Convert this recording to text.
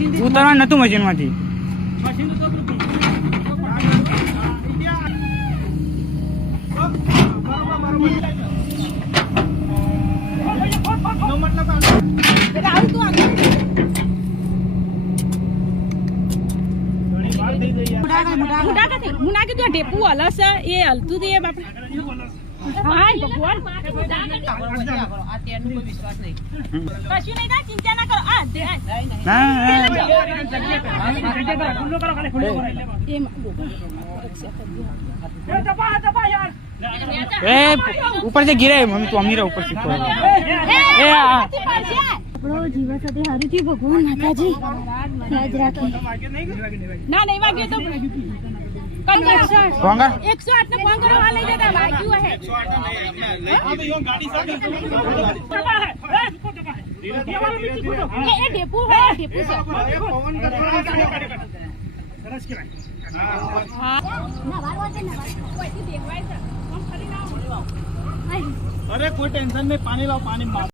ઉતારવા નતું મશીન માંથી મુના કીધું ઢેપું હલસ એ હલતું દે બાપા હા ભગવાન કશું નહીં થાય ચિંતા ના કરો આ ऊपर से गिरे मम्मी तो अमीरा ऊपर से આપણો જીવન સાથે હારું થયું ભગવાન માતાજી યાદ રાખે ના નહીં વાગ્યો તો 108 ને ફોન કરો આ લઈ જતા વાગ્યું હે 108 એ ડેપુ હે ડેપુ છે સરસ કહેવાય હા ના વારવા દે ના કોઈ દેવાય છે ફોન કરી ના મળવા અરે કોઈ ટેન્શન નહીં પાણી લાવ પાણી